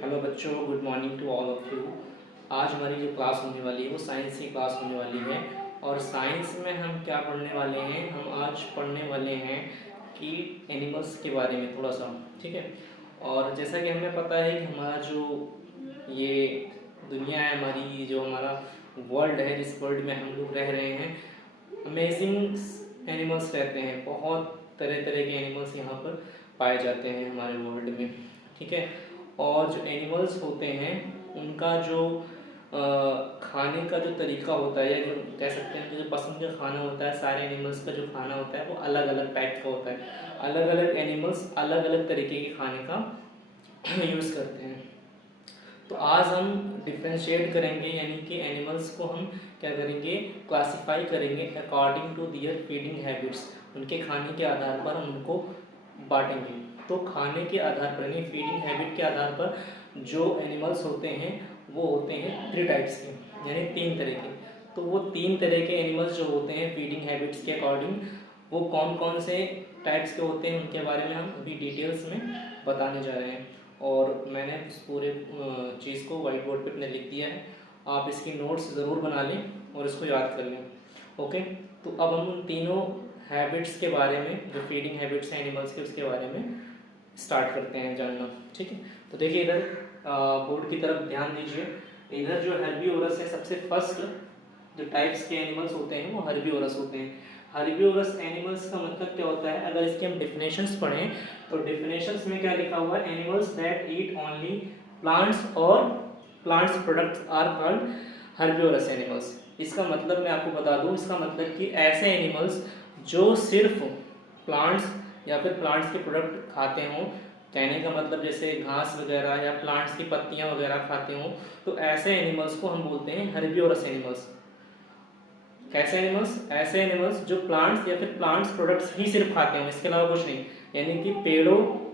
Hello बच्चों, good morning to all of you. आज हमारी जो क्लास होने वाली है वो साइंस की क्लास होने वाली है। और साइंस में हम क्या पढ़ने वाले हैं, हम आज पढ़ने वाले हैं कि एनिमल्स के बारे में थोड़ा सा। ठीक है। और जैसा कि हमें पता है कि हमारा जो ये दुनिया है, हमारी जो हमारा वर्ल्ड है, जिस वर्ल्ड में हम लोग रह रहे हैं, अमेजिंग एनिमल्स रहते हैं। बहुत तरह तरह के एनिमल्स यहाँ पर पाए जाते हैं हमारे वर्ल्ड में। ठीक है। और जो एनिमल्स होते हैं उनका जो खाने का जो तरीका होता है, या जो कह सकते हैं जो पसंद का खाना होता है, सारे एनिमल्स का जो खाना होता है वो अलग अलग टाइप का होता है। अलग अलग एनिमल्स अलग अलग तरीके के खाने का यूज़ करते हैं। तो आज हम डिफ्रेंशिएट करेंगे, यानी कि एनिमल्स को हम क्या करेंगे, क्लासिफाई करेंगे according to their feeding habits. उनके खाने के आधार पर हम उनको बांटेंगे। तो खाने के आधार पर यानी फीडिंग हैबिट के आधार पर जो एनिमल्स होते हैं वो होते हैं 3 टाइप्स के, यानी 3 तरह के। तो वो 3 तरह के एनिमल्स जो होते हैं फीडिंग हैबिट्स के अकॉर्डिंग, वो कौन कौन से टाइप्स के होते हैं उनके बारे में हम अभी डिटेल्स में बताने जा रहे हैं। और मैंने इस पूरे चीज़ को वाइट बोर्ड पे अपने लिख दिया है। आप इसकी नोट्स ज़रूर बना लें और इसको याद कर लें। ओके। तो अब हम उन तीनों हैबिट्स के बारे में, जो फीडिंग हैबिट्स हैं एनिमल्स के, उसके बारे में स्टार्ट करते हैं जानना। ठीक है। तो देखिए इधर बोर्ड की तरफ ध्यान दीजिए। इधर जो हर्बीवोरस है, सबसे फर्स्ट जो टाइप्स के एनिमल्स होते हैं वो हर्बीवोरस होते हैं। हर्बीवोरस एनिमल्स का मतलब क्या होता है, अगर इसके हम डिफिनेशंस पढ़ें तो डिफिनेशंस में क्या लिखा हुआ है, animals that eat only plants और plants products are called herbivorous animals. इसका मतलब मैं आपको बता दूं, इसका मतलब कि ऐसे एनिमल्स जो सिर्फ प्लांट्स या फिर प्लांट्स के प्रोडक्ट खाते हों, कहने का मतलब जैसे घास वगैरह या प्लांट्स की पत्तियां वगैरह खाते हों, तो ऐसे एनिमल्स को हम बोलते हैं हर्बीवोरस एनिमल्स। कैसे एनिमल्स, ऐसे एनिमल्स जो प्लांट्स या फिर प्लांट्स प्रोडक्ट्स ही सिर्फ खाते हैं, इसके अलावा कुछ नहीं। यानी कि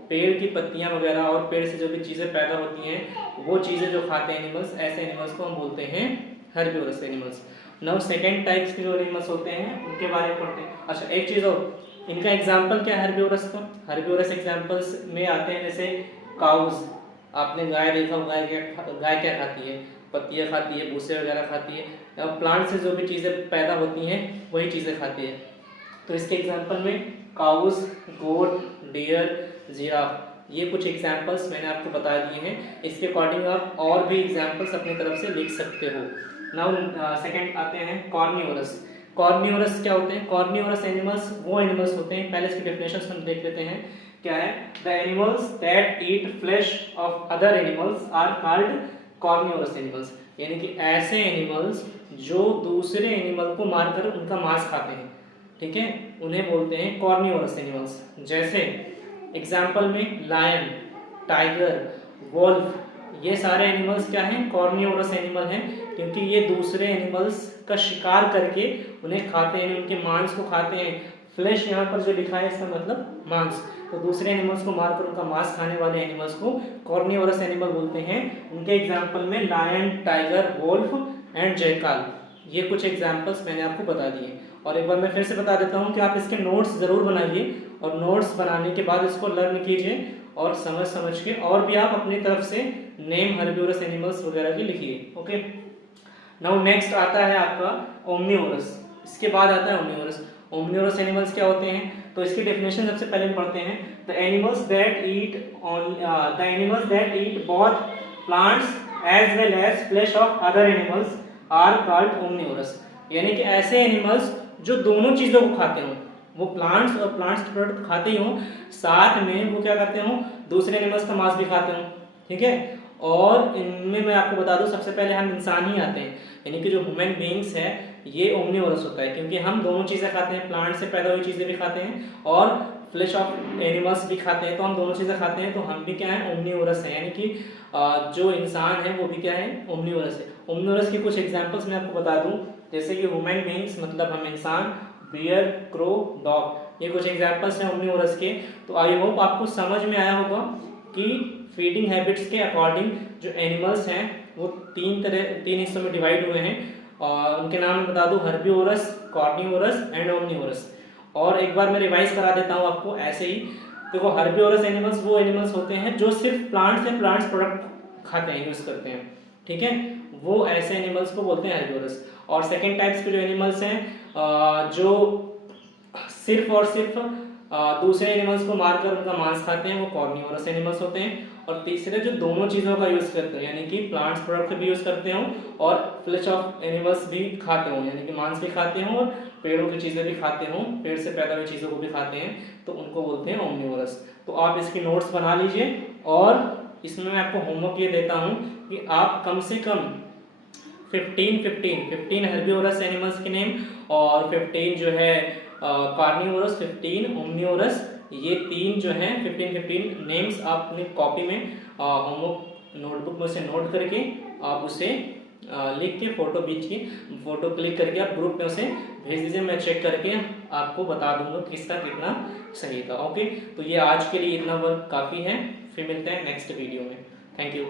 पेड़ की पत्तियां वगैरह और पेड़ से जो भी चीज़ें पैदा होती हैं वो चीज़ें जो खाते हैं एनिमल्स, ऐसे एनिमल्स को हम बोलते हैं herbivorous animals. Now second types के जो एनिमल्स होते हैं उनके बारे में पढ़ते हैं। अच्छा, एक चीज़ और, इनका एग्जाम्पल क्या है हर्बीवोरस का। हर्बीवोरस एग्जाम्पल्स में आते हैं जैसे काउज। आपने गाय देखा होगा, गाय क्या खाती है, पत्तियाँ खाती है, भूसे वगैरह खाती है। प्लांट से जो भी चीज़ें पैदा होती हैं वही चीज़ें खाती है। तो इसके एग्जाम्पल में काउज, गोट, डियर, जिराफ, ये कुछ एग्जाम्पल्स मैंने आपको बता दिए हैं। इसके अकॉर्डिंग आप और भी एग्जाम्पल्स अपनी तरफ से लिख सकते हो। नाउ सेकंड आते हैं कॉर्निवोरस। कॉर्निवोरस क्या होते हैं, कॉर्निवोरस एनिमल्स वो एनिमल्स होते हैं, पहले इसकी डेफिनेशन हम देख लेते हैं क्या है। The animals that eat flesh of other animals are called carnivorous animals. यानी कि ऐसे एनिमल्स जो दूसरे एनिमल को मारकर उनका मांस खाते हैं, ठीक है, उन्हें बोलते हैं कॉर्निवोरस एनिमल्स। जैसे एग्जाम्पल में लायन, टाइगर, वोल्फ, ये सारे एनिमल्स क्या हैं, कॉर्निवोरस एनिमल हैं, क्योंकि ये दूसरे एनिमल्स का शिकार करके उन्हें खाते हैं, उनके मांस को खाते हैं। फ्लैश यहाँ पर जो लिखा है इसका मतलब मांस। तो दूसरे एनिमल्स को मारकर उनका मांस खाने वाले एनिमल्स को कॉर्निवोरस एनिमल बोलते हैं। उनके एग्जाम्पल में lion, tiger, wolf and jackal, ये कुछ एग्जाम्पल्स मैंने आपको बता दिए। और एक बार मैं फिर से बता देता हूँ कि आप इसके नोट्स ज़रूर बनाइए, और नोट्स बनाने के बाद इसको लर्न कीजिए और समझ समझ के, और भी आप अपनी तरफ से नेम हर्बीवोरस एनिमल्स वगैरह के लिखिए। ओके। नाउ नेक्स्ट आता है आपका ओमनीवोरस। इसके बाद आता है ओमनीवोरस। ओमनीवोरस एनिमल्स क्या होते हैं, तो इसकी डेफिनेशन सबसे पहले पढ़ते हैं। The animals that eat both plants as well as flesh of other animals are called omnivorous. यानी कि ऐसे एनिमल्स जो दोनों चीज़ों को खाते हों, वो प्लांट्स और प्लांट्स प्रोडक्ट खाते ही हों, साथ में वो क्या करते हों, दूसरे एनिमल्स का मांस भी खाते हों। ठीक है। और इनमें मैं आपको बता दूं, सबसे पहले हम इंसान ही आते हैं, यानी कि जो ह्यूमन बींग्स है ये ओमनीवोरस होता है, क्योंकि हम दोनों चीज़ें खाते हैं, प्लांट से पैदा हुई चीज़ें भी खाते हैं और फ्लैश ऑफ एनिमल्स भी खाते हैं। तो हम दोनों चीज़ें खाते हैं, तो हम भी क्या है, ओमनीवोरस है। यानी कि जो इंसान है वो भी क्या है, ओमनीवोरस है। ओमनीवोरस के कुछ एग्जाम्पल्स मैं आपको बता दूं, जैसे कि ह्यूमन बींग्स मतलब हम इंसान, बियर, क्रो, डॉग, ये कुछ एग्जाम्पल्स हैं ओमनीवोरस के। तो आई होप आपको समझ में आया होगा कि फीडिंग हैबिट्स के अकॉर्डिंग जो एनिमल्स हैं वो तीन हिस्सों में डिवाइड हुए हैं। और उनके नाम मैं बता दूं, हर्बीवोरस, कॉर्निवोरस एंड ओमनीवोरस। और एक बार मैं रिवाइज करा देता हूं आपको ऐसे ही। देखो, हर्बीवोरस एनिमल्स वो एनिमल्स होते हैं जो सिर्फ प्लांट्स या प्लांट्स प्रोडक्ट खाते हैं, यूज़ करते हैं, ठीक है, वो ऐसे एनिमल्स को बोलते हैं हर्बिवोरस। और सेकेंड टाइप्स के जो एनिमल्स हैं जो सिर्फ और सिर्फ दूसरे एनिमल्स को मारकर उनका मांस खाते हैं, वो कॉर्निवोरस एनिमल्स होते हैं। और तीसरे जो दोनों चीज़ों का यूज़ करते हैं, यानी कि प्लांट्स प्रोडक्ट भी यूज़ करते हों और फ्लैश ऑफ एनिमल्स भी खाते हों, यानी कि मांस भी खाते हों और पेड़ों की चीज़ें भी खाते हों, पेड़ से पैदा हुई चीज़ों को भी खाते हैं, तो उनको बोलते हैं ओमनिवोरस। तो आप इसकी नोट्स बना लीजिए और इसमें मैं आपको होमवर्क ये देता हूँ कि आप कम से कम 15 हर्बिवोरस एनिमल्स के नेम और 15 जो है कार्निवोरस, 15 ओमनिवोरस, ये तीन जो हैं 15 नेम्स आप अपनी कॉपी में होमवर्क नोटबुक में से नोट करके आप उसे लिख के फोटो क्लिक करके आप ग्रुप में उसे भेज दीजिए। मैं चेक करके आपको बता दूंगा किसका कितना सही था। ओके, तो ये आज के लिए इतना वर्क काफ़ी है, फिर मिलते हैं नेक्स्ट वीडियो में। Thank you.